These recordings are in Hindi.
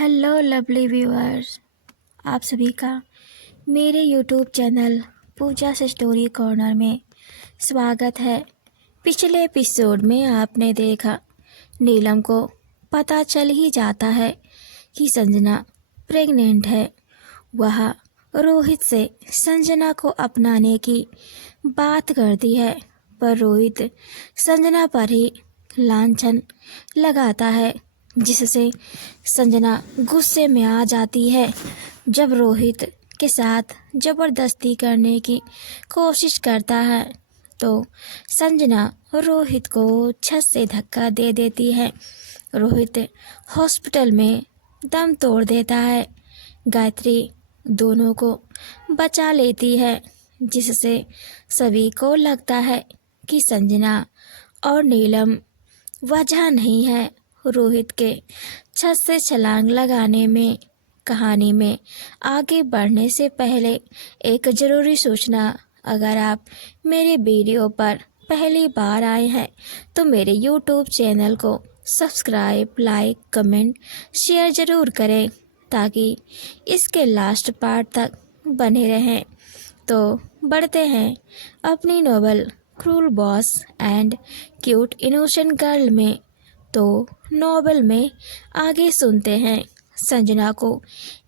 हेलो लवली व्यूअर्स, आप सभी का मेरे यूट्यूब चैनल पूजा से स्टोरी कॉर्नर में स्वागत है। पिछले एपिसोड में आपने देखा नीलम को पता चल ही जाता है कि संजना प्रेग्नेंट है। वह रोहित से संजना को अपनाने की बात करती है, पर रोहित संजना पर ही लांछन लगाता है, जिससे संजना गुस्से में आ जाती है। जब रोहित के साथ जबरदस्ती करने की कोशिश करता है तो संजना रोहित को छत से धक्का दे देती है। रोहित हॉस्पिटल में दम तोड़ देता है। गायत्री दोनों को बचा लेती है, जिससे सभी को लगता है कि संजना और नीलम वजह नहीं है रोहित के छत से छलांग लगाने में। कहानी में आगे बढ़ने से पहले एक ज़रूरी सूचना, अगर आप मेरे वीडियो पर पहली बार आए हैं तो मेरे यूट्यूब चैनल को सब्सक्राइब, लाइक, कमेंट, शेयर ज़रूर करें ताकि इसके लास्ट पार्ट तक बने रहें। तो बढ़ते हैं अपनी novel cruel boss and cute innocent girl में। तो नोवेल में आगे सुनते हैं, संजना को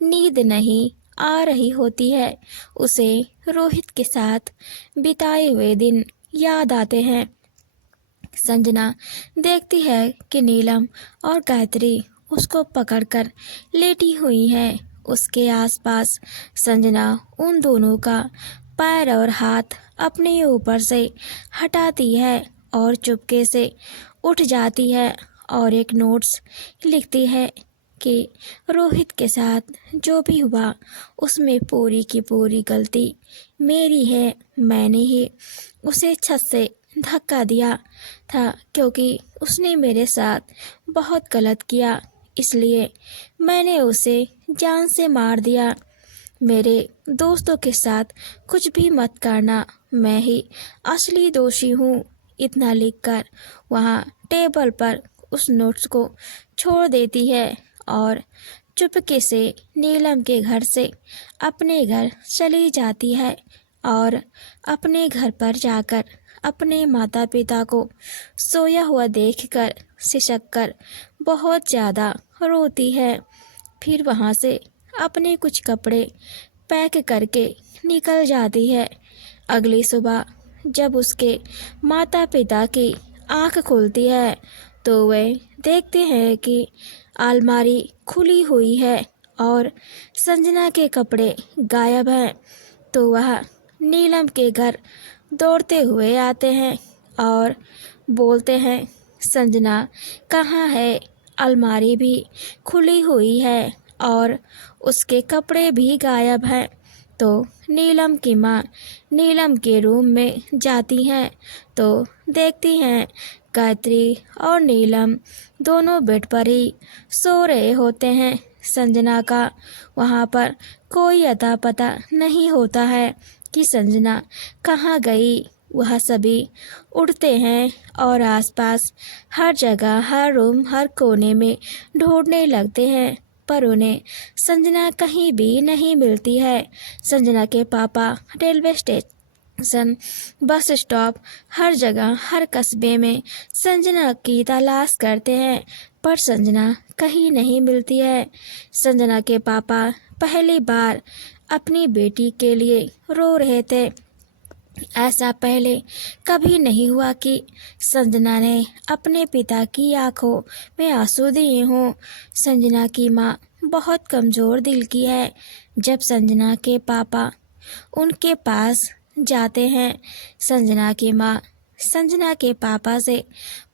नींद नहीं आ रही होती है। उसे रोहित के साथ बिताए हुए दिन याद आते हैं। संजना देखती है कि नीलम और गायत्री उसको पकड़कर लेटी हुई है। उसके आसपास संजना उन दोनों का पैर और हाथ अपने ऊपर से हटाती है और चुपके से उठ जाती है और एक नोट्स लिखती है कि रोहित के साथ जो भी हुआ उसमें पूरी की पूरी गलती मेरी है। मैंने ही उसे छत से धक्का दिया था क्योंकि उसने मेरे साथ बहुत गलत किया, इसलिए मैंने उसे जान से मार दिया। मेरे दोस्तों के साथ कुछ भी मत करना, मैं ही असली दोषी हूँ। इतना लिखकर वहाँ टेबल पर उस नोट्स को छोड़ देती है और चुपके से नीलम के घर से अपने घर चली जाती है और अपने घर पर जाकर अपने माता पिता को सोया हुआ देखकर सिसक कर बहुत ज़्यादा रोती है। फिर वहाँ से अपने कुछ कपड़े पैक करके निकल जाती है। अगली सुबह जब उसके माता पिता की आँख खुलती है तो वे देखते हैं कि अलमारी खुली हुई है और संजना के कपड़े गायब हैं। तो वह नीलम के घर दौड़ते हुए आते हैं और बोलते हैं, संजना कहाँ है? अलमारी भी खुली हुई है और उसके कपड़े भी गायब हैं। तो नीलम की माँ नीलम के रूम में जाती हैं तो देखती हैं गायत्री और नीलम दोनों बेड पर ही सो रहे होते हैं। संजना का वहाँ पर कोई अता पता नहीं होता है कि संजना कहाँ गई। वह सभी उठते हैं और आसपास हर जगह, हर रूम, हर कोने में ढूंढने लगते हैं, पर उन्हें संजना कहीं भी नहीं मिलती है। संजना के पापा रेलवे स्टेशन, बस स्टॉप, हर जगह, हर कस्बे में संजना की तलाश करते हैं, पर संजना कहीं नहीं मिलती है। संजना के पापा पहली बार अपनी बेटी के लिए रो रहे थे। ऐसा पहले कभी नहीं हुआ कि संजना ने अपने पिता की आंखों में आंसू दिए हों। संजना की माँ बहुत कमज़ोर दिल की है। जब संजना के पापा उनके पास जाते हैं, संजना की माँ संजना के पापा से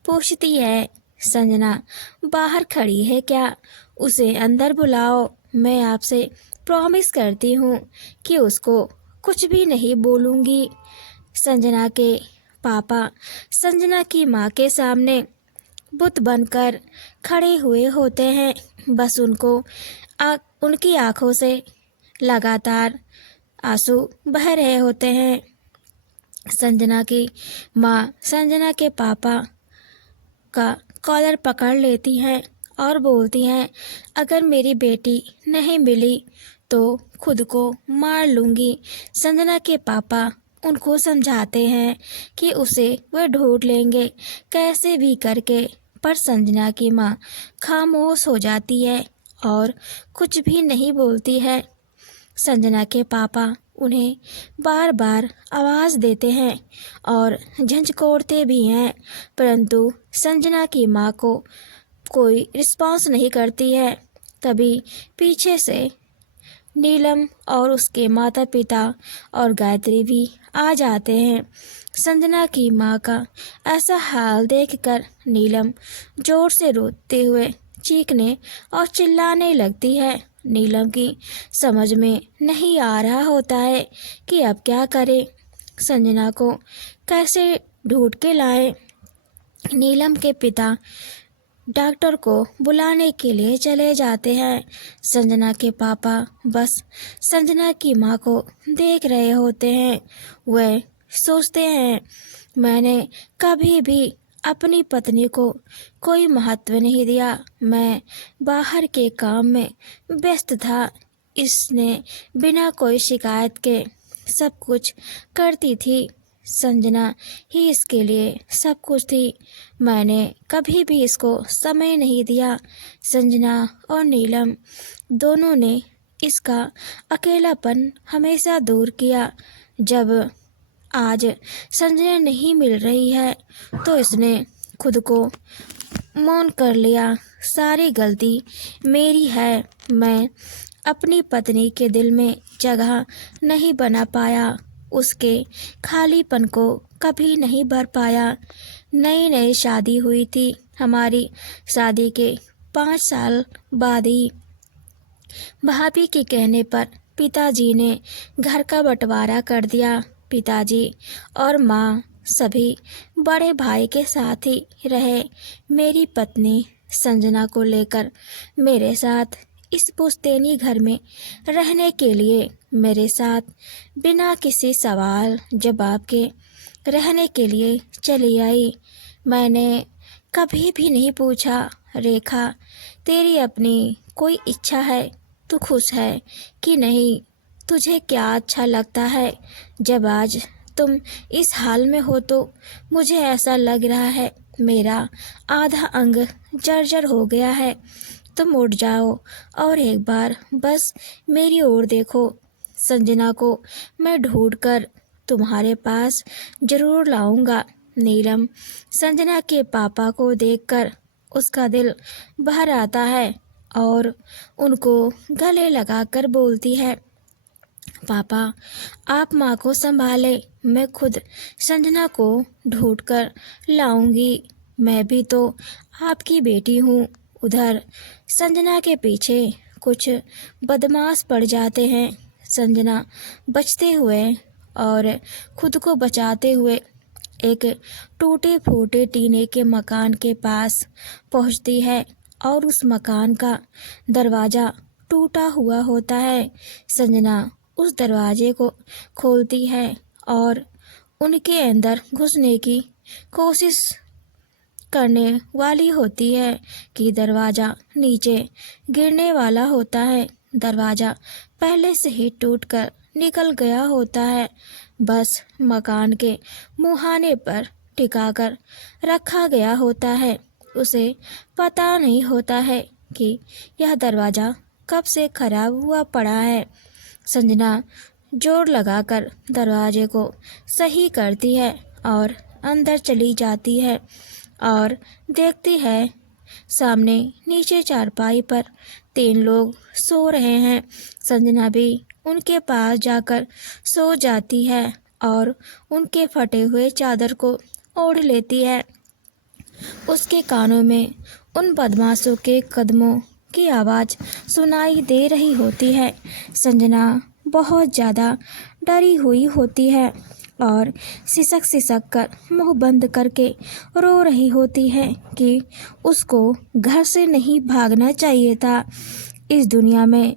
पूछती है, संजना बाहर खड़ी है क्या? उसे अंदर बुलाओ। मैं आपसे प्रॉमिस करती हूँ कि उसको कुछ भी नहीं बोलूँगी। संजना के पापा संजना की माँ के सामने बुत बनकर खड़े हुए होते हैं। बस उनकी आँखों से लगातार आंसू बह रहे होते हैं। संजना की माँ संजना के पापा का कॉलर पकड़ लेती हैं और बोलती हैं, अगर मेरी बेटी नहीं मिली तो खुद को मार लूँगी। संजना के पापा उनको समझाते हैं कि उसे वह ढूंढ लेंगे कैसे भी करके, पर संजना की माँ खामोश हो जाती है और कुछ भी नहीं बोलती है। संजना के पापा उन्हें बार बार आवाज़ देते हैं और झंझकोड़ते भी हैं, परंतु संजना की माँ को कोई रिस्पॉन्स नहीं करती है। तभी पीछे से नीलम और उसके माता पिता और गायत्री भी आ जाते हैं। संजना की माँ का ऐसा हाल देखकर नीलम जोर से रोते हुए चीखने और चिल्लाने लगती है। नीलम की समझ में नहीं आ रहा होता है कि अब क्या करे, संजना को कैसे ढूंढ के लाए। नीलम के पिता डॉक्टर को बुलाने के लिए चले जाते हैं। संजना के पापा बस संजना की माँ को देख रहे होते हैं। वह सोचते हैं, मैंने कभी भी अपनी पत्नी को कोई महत्व नहीं दिया, मैं बाहर के काम में व्यस्त था। इसने बिना कोई शिकायत के सब कुछ करती थी। संजना ही इसके लिए सब कुछ थी, मैंने कभी भी इसको समय नहीं दिया। संजना और नीलम दोनों ने इसका अकेलापन हमेशा दूर किया। जब आज संजना नहीं मिल रही है तो इसने खुद को मौन कर लिया। सारी गलती मेरी है, मैं अपनी पत्नी के दिल में जगह नहीं बना पाया, उसके खालीपन को कभी नहीं भर पाया। नई नई शादी हुई थी, हमारी शादी के 5 साल बाद ही भाभी के कहने पर पिताजी ने घर का बंटवारा कर दिया। पिताजी और माँ सभी बड़े भाई के साथ ही रहे। मेरी पत्नी संजना को लेकर मेरे साथ इस पुश्तैनी घर में रहने के लिए मेरे साथ बिना किसी सवाल जवाब के रहने के लिए चली आई। मैंने कभी भी नहीं पूछा, रेखा तेरी अपनी कोई इच्छा है, तू खुश है कि नहीं, तुझे क्या अच्छा लगता है। जब आज तुम इस हाल में हो तो मुझे ऐसा लग रहा है मेरा आधा अंग जर्जर हो गया है। तुम उठ जाओ और एक बार बस मेरी ओर देखो। संजना को मैं ढूंढकर तुम्हारे पास जरूर लाऊंगा। नीलम संजना के पापा को देखकर उसका दिल भर आता है और उनको गले लगाकर बोलती है, पापा आप माँ को संभाले, मैं खुद संजना को ढूंढकर लाऊंगी। मैं भी तो आपकी बेटी हूँ। उधर संजना के पीछे कुछ बदमाश पड़ जाते हैं। संजना बचते हुए और खुद को बचाते हुए एक टूटे फूटे टीने के मकान के पास पहुंचती है और उस मकान का दरवाज़ा टूटा हुआ होता है। संजना उस दरवाजे को खोलती है और उनके अंदर घुसने की कोशिश करने वाली होती है कि दरवाज़ा नीचे गिरने वाला होता है। दरवाज़ा पहले से ही टूटकर निकल गया होता है, बस मकान के मुहाने पर टिकाकर रखा गया होता है। उसे पता नहीं होता है कि यह दरवाज़ा कब से खराब हुआ पड़ा है। संजना जोर लगाकर दरवाजे को सही करती है और अंदर चली जाती है और देखती है सामने नीचे चारपाई पर 3 लोग सो रहे हैं। संजना भी उनके पास जाकर सो जाती है और उनके फटे हुए चादर को ओढ़ लेती है। उसके कानों में उन बदमाशों के कदमों की आवाज़ सुनाई दे रही होती है। संजना बहुत ज़्यादा डरी हुई होती है और सिसक सिसक कर मुंह बंद करके रो रही होती है कि उसको घर से नहीं भागना चाहिए था। इस दुनिया में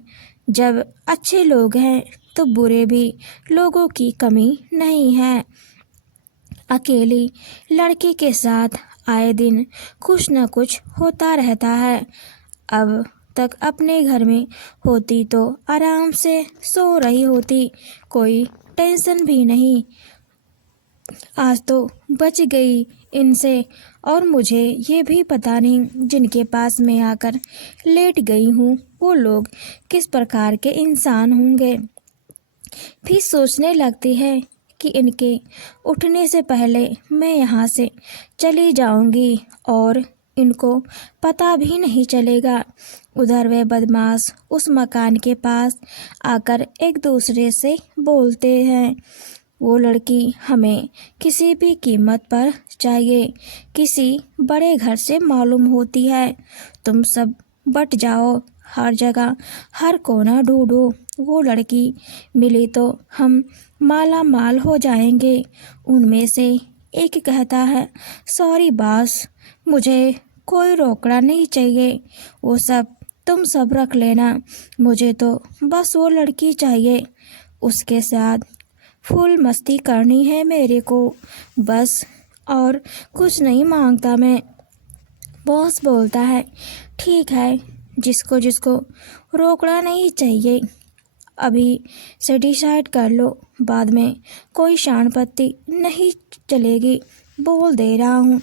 जब अच्छे लोग हैं तो बुरे भी लोगों की कमी नहीं है। अकेली लड़की के साथ आए दिन कुछ न कुछ होता रहता है। अब तक अपने घर में होती तो आराम से सो रही होती, कोई टेंशन भी नहीं। आज तो बच गई इनसे। और मुझे ये भी पता नहीं जिनके पास मैं आकर लेट गई हूँ वो लोग किस प्रकार के इंसान होंगे। फिर सोचने लगती है कि इनके उठने से पहले मैं यहाँ से चली जाऊंगी और इनको पता भी नहीं चलेगा। उधर वे बदमाश उस मकान के पास आकर एक दूसरे से बोलते हैं, वो लड़की हमें किसी भी कीमत पर चाहिए, किसी बड़े घर से मालूम होती है। तुम सब बट जाओ, हर जगह हर कोना ढूंढो, वो लड़की मिली तो हम माला माल हो जाएंगे। उनमें से एक कहता है, सॉरी बॉस, मुझे कोई रोकड़ा नहीं चाहिए, वो सब तुम सब रख लेना, मुझे तो बस वो लड़की चाहिए, उसके साथ फुल मस्ती करनी है मेरे को, बस और कुछ नहीं मांगता मैं। बॉस बोलता है, ठीक है, जिसको जिसको रोकड़ा नहीं चाहिए अभी से डिसाइड कर लो, बाद में कोई शान पत्ती नहीं चलेगी, बोल दे रहा हूँ।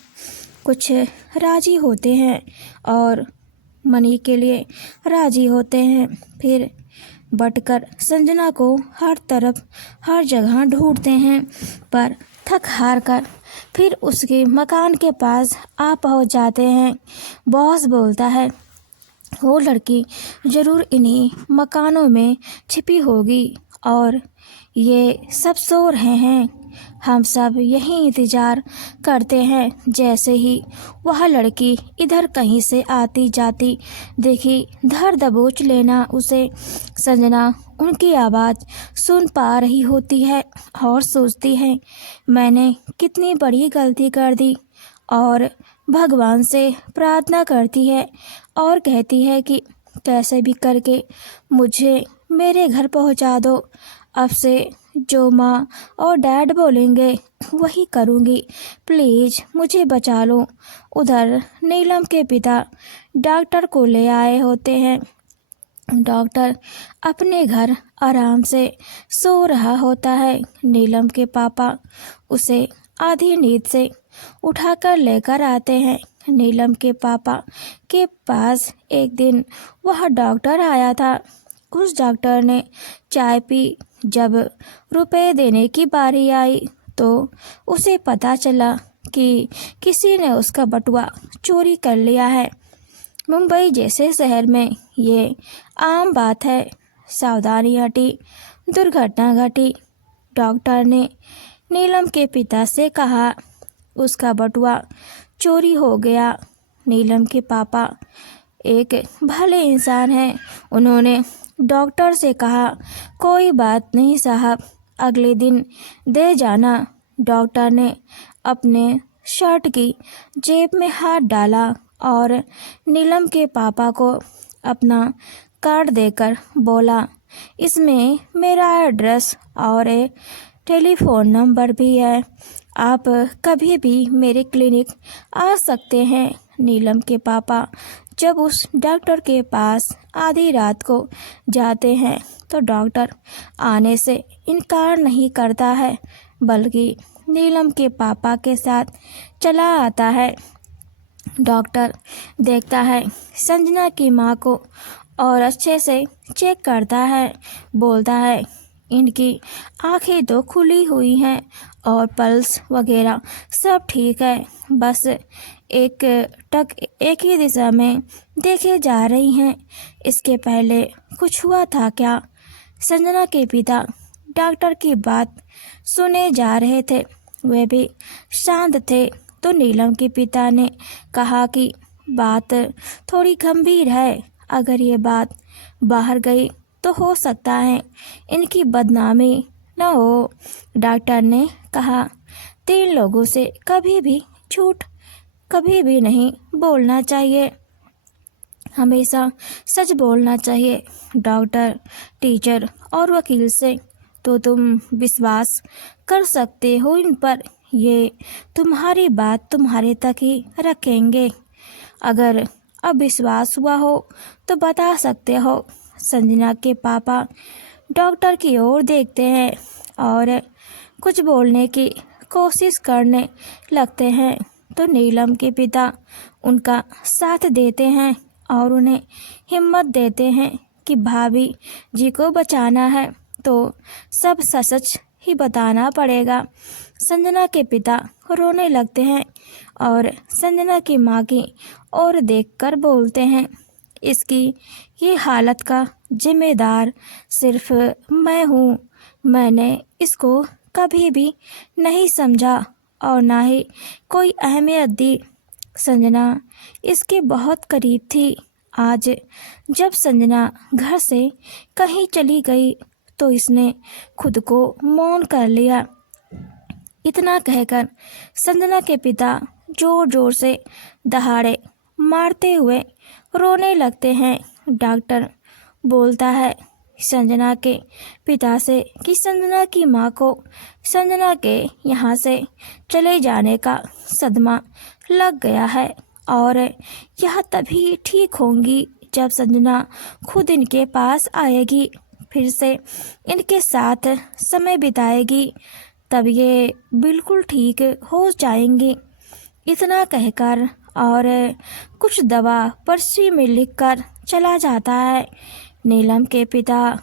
कुछ राजी होते हैं और मनी के लिए राजी होते हैं, फिर बटकर संजना को हर तरफ हर जगह ढूंढते हैं, पर थक हार कर फिर उसके मकान के पास आ पहुंच जाते हैं। बॉस बोलता है, वो लड़की ज़रूर इन्हीं मकानों में छिपी होगी और ये सब सो रहे हैं। हम सब यही इंतज़ार करते हैं। जैसे ही वह लड़की इधर कहीं से आती जाती देखी, धर दबोच लेना उसे। संजना उनकी आवाज़ सुन पा रही होती है और सोचती है, मैंने कितनी बड़ी गलती कर दी, और भगवान से प्रार्थना करती है और कहती है कि कैसे भी करके मुझे मेरे घर पहुंचा दो। अब से जो माँ और डैड बोलेंगे वही करूँगी, प्लीज़ मुझे बचा लो। उधर नीलम के पिता डॉक्टर को ले आए होते हैं। डॉक्टर अपने घर आराम से सो रहा होता है। नीलम के पापा उसे आधी नींद से उठाकर लेकर आते हैं। नीलम के पापा के पास एक दिन वह डॉक्टर आया था। उस डॉक्टर ने चाय पी। जब रुपए देने की बारी आई तो उसे पता चला कि किसी ने उसका बटुआ चोरी कर लिया है। मुंबई जैसे शहर में ये आम बात है। सावधानी हटी, दुर्घटना घटी। डॉक्टर ने नीलम के पिता से कहा, उसका बटुआ चोरी हो गया। नीलम के पापा एक भले इंसान हैं। उन्होंने डॉक्टर से कहा, कोई बात नहीं साहब, अगले दिन दे जाना। डॉक्टर ने अपने शर्ट की जेब में हाथ डाला और नीलम के पापा को अपना कार्ड देकर बोला, इसमें मेरा एड्रेस और टेलीफोन नंबर भी है, आप कभी भी मेरे क्लिनिक आ सकते हैं। नीलम के पापा जब उस डॉक्टर के पास आधी रात को जाते हैं तो डॉक्टर आने से इनकार नहीं करता है, बल्कि नीलम के पापा के साथ चला आता है। डॉक्टर देखता है संजना की माँ को और अच्छे से चेक करता है। बोलता है, इनकी आंखें तो खुली हुई हैं और पल्स वगैरह सब ठीक है, बस एक टक एक ही दिशा में देखे जा रही हैं। इसके पहले कुछ हुआ था क्या? संजना के पिता डॉक्टर की बात सुने जा रहे थे, वे भी शांत थे। तो नीलम के पिता ने कहा कि बात थोड़ी गंभीर है, अगर ये बात बाहर गई तो हो सकता है इनकी बदनामी न हो। डॉक्टर ने कहा, 3 लोगों से कभी भी झूठ कभी भी नहीं बोलना चाहिए, हमेशा सच बोलना चाहिए। डॉक्टर, टीचर और वकील से तो तुम विश्वास कर सकते हो इन पर, ये तुम्हारी बात तुम्हारे तक ही रखेंगे। अगर अब विश्वास हुआ हो तो बता सकते हो। संजना के पापा डॉक्टर की ओर देखते हैं और कुछ बोलने की कोशिश करने लगते हैं तो नीलम के पिता उनका साथ देते हैं और उन्हें हिम्मत देते हैं कि भाभी जी को बचाना है तो सब सच ही बताना पड़ेगा। संजना के पिता रोने लगते हैं और संजना की माँ की ओर देखकर बोलते हैं, इसकी ये हालत का जिम्मेदार सिर्फ मैं हूँ। मैंने इसको कभी भी नहीं समझा और ना ही कोई अहमियत दी। संजना इसके बहुत करीब थी। आज जब संजना घर से कहीं चली गई तो इसने खुद को मौन कर लिया। इतना कहकर संजना के पिता जोर जोर से दहाड़े मारते हुए रोने लगते हैं। डॉक्टर बोलता है संजना के पिता से कि संजना की माँ को संजना के यहाँ से चले जाने का सदमा लग गया है और यह तभी ठीक होंगी जब संजना खुद इनके पास आएगी, फिर से इनके साथ समय बिताएगी, तब ये बिल्कुल ठीक हो जाएंगी। इतना कहकर और कुछ दवा पर्ची में लिखकर चला जाता है। नीलम के पिता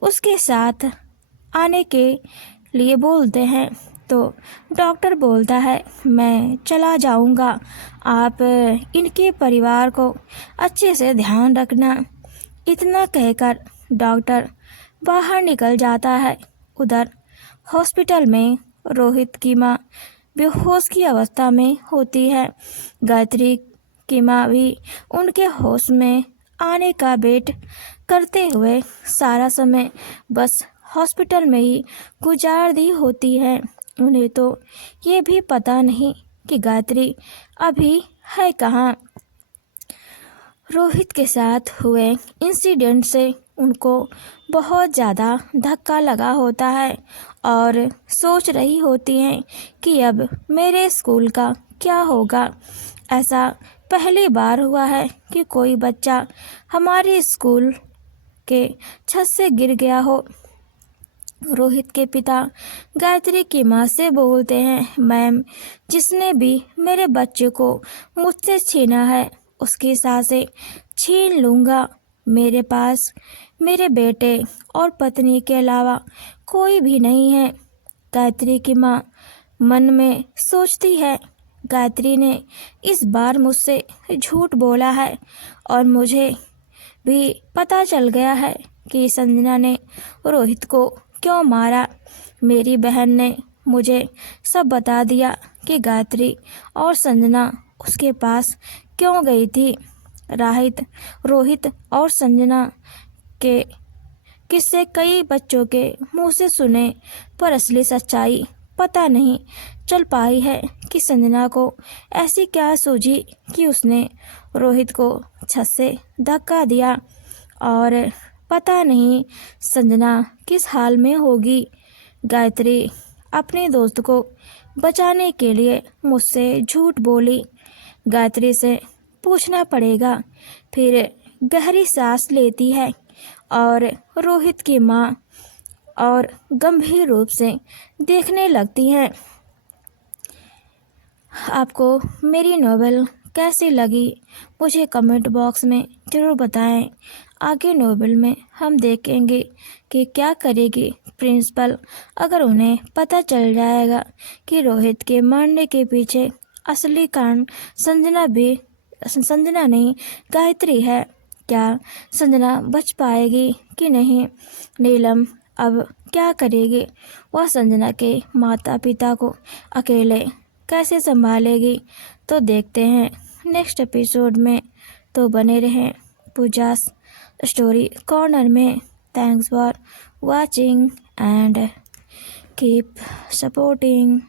उसके साथ आने के लिए बोलते हैं तो डॉक्टर बोलता है मैं चला जाऊंगा, आप इनके परिवार को अच्छे से ध्यान रखना। इतना कहकर डॉक्टर बाहर निकल जाता है। उधर हॉस्पिटल में रोहित की माँ बेहोश की अवस्था में होती है। गायत्री की माँ भी उनके होश में आने का वेट करते हुए सारा समय बस हॉस्पिटल में ही गुजार दी होती है। उन्हें तो ये भी पता नहीं कि गायत्री अभी है कहाँ। रोहित के साथ हुए इंसिडेंट से उनको बहुत ज़्यादा धक्का लगा होता है और सोच रही होती हैं कि अब मेरे स्कूल का क्या होगा। ऐसा पहली बार हुआ है कि कोई बच्चा हमारे स्कूल के छत से गिर गया हो। रोहित के पिता गायत्री की माँ से बोलते हैं मैम, जिसने भी मेरे बच्चे को मुझसे छीना है उसकी सांसें छीन लूँगा। मेरे पास मेरे बेटे और पत्नी के अलावा कोई भी नहीं है। गायत्री की माँ मन में सोचती है गायत्री ने इस बार मुझसे झूठ बोला है और मुझे भी पता चल गया है कि संजना ने रोहित को क्यों मारा। मेरी बहन ने मुझे सब बता दिया कि गायत्री और संजना उसके पास क्यों गई थी। रोहित और संजना के किस्से कई बच्चों के मुंह से सुने पर असली सच्चाई पता नहीं चल पाई है कि संजना को ऐसी क्या सूझी कि उसने रोहित को छत से धक्का दिया और पता नहीं संजना किस हाल में होगी। गायत्री अपने दोस्त को बचाने के लिए मुझसे झूठ बोली। गायत्री से पूछना पड़ेगा। फिर गहरी सांस लेती है और रोहित की माँ और गंभीर रूप से देखने लगती हैं। आपको मेरी नॉवेल कैसी लगी मुझे कमेंट बॉक्स में ज़रूर बताएं। आगे नॉवेल में हम देखेंगे कि क्या करेगी प्रिंसिपल अगर उन्हें पता चल जाएगा कि रोहित के मरने के पीछे असली कारण संजना नहीं गायत्री है। क्या संजना बच पाएगी कि नहीं? नीलम अब क्या करेगी? वह संजना के माता पिता को अकेले कैसे संभालेगी? तो देखते हैं नेक्स्ट एपिसोड में। तो बने रहें पूजास स्टोरी कॉर्नर में। Thanks for watching and keep supporting.